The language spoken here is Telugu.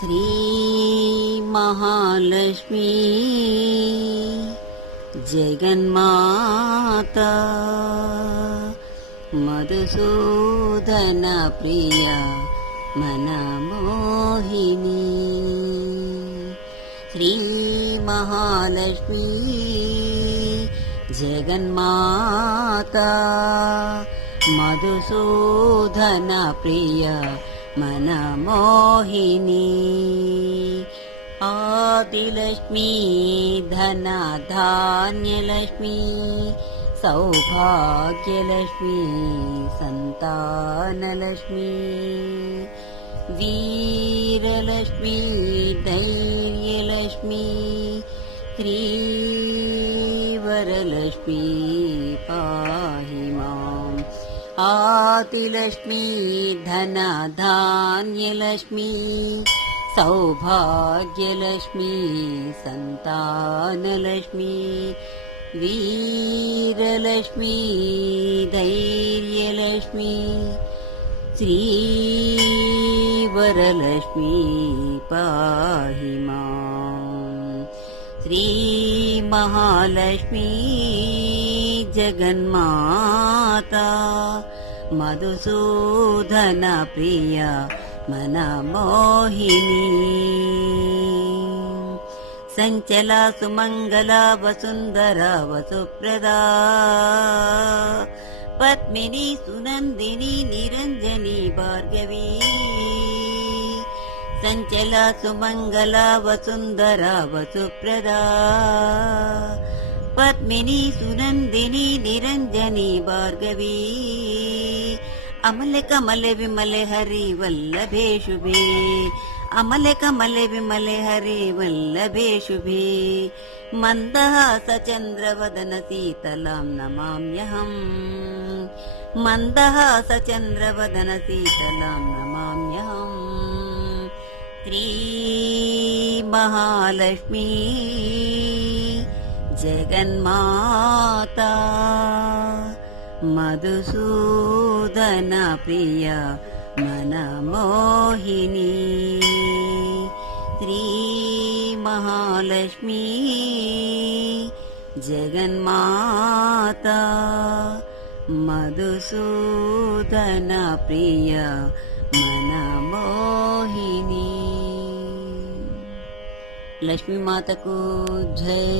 శ్రీ మహాలక్ష్మీ జగన్మాత మధుసూదన ప్రియ మనమోహిని. శ్రీ మహాలక్ష్మీ జగన్మాత మధుసూదన ప్రియ మనమోహిని. ఆదిలక్ష్మీ ధనధాన్యలక్ష్మీ సౌభాగ్యలక్ష్మీ సంతానలక్ష్మీ వీరలక్ష్మీ ధైర్యలక్ష్మీ శ్రీవరలక్ష్మీ పాహి మాం. ఆదిలక్ష్మీ ధనధాన్యలక్ష్మీ సౌభాగ్యలక్ష్మీ సంతానలక్ష్మీ వీరలక్ష్మీ ధైర్యలక్ష్మీ శ్రీవరలక్ష్మీ పాహి మాం. శ్రీ మహాలక్ష్మీ జగన్మాత మధుసూదన ప్రియ మనమోహిని. సంచల సుమంగళ వసుందర వసుప్రదా పద్మిని సునందిని నిరంజని భార్గవి. సంచల సుమంగళ వసుందర వసుప్రదా పద్మిని సునందిని నిరంజని భార్గవి. అమల కమల విమల హరి వల్లభే శుభే అమల కమల విమల హరి వల్లభే శుభే. మందహాస చంద్రవదన శీతలాం నమామ్యహం మందహాస చంద్రవదన శీతలాం నమామ్యహం. శ్రీ మహాలక్ష్మీ జగన్మాత మధుసూదన ప్రియ మనమోహిని. శ్రీ మహాలక్ష్మీ జగన్మాత మధుసూదన ప్రియ మనమోహిని. లక్ష్మీమాతకు జై.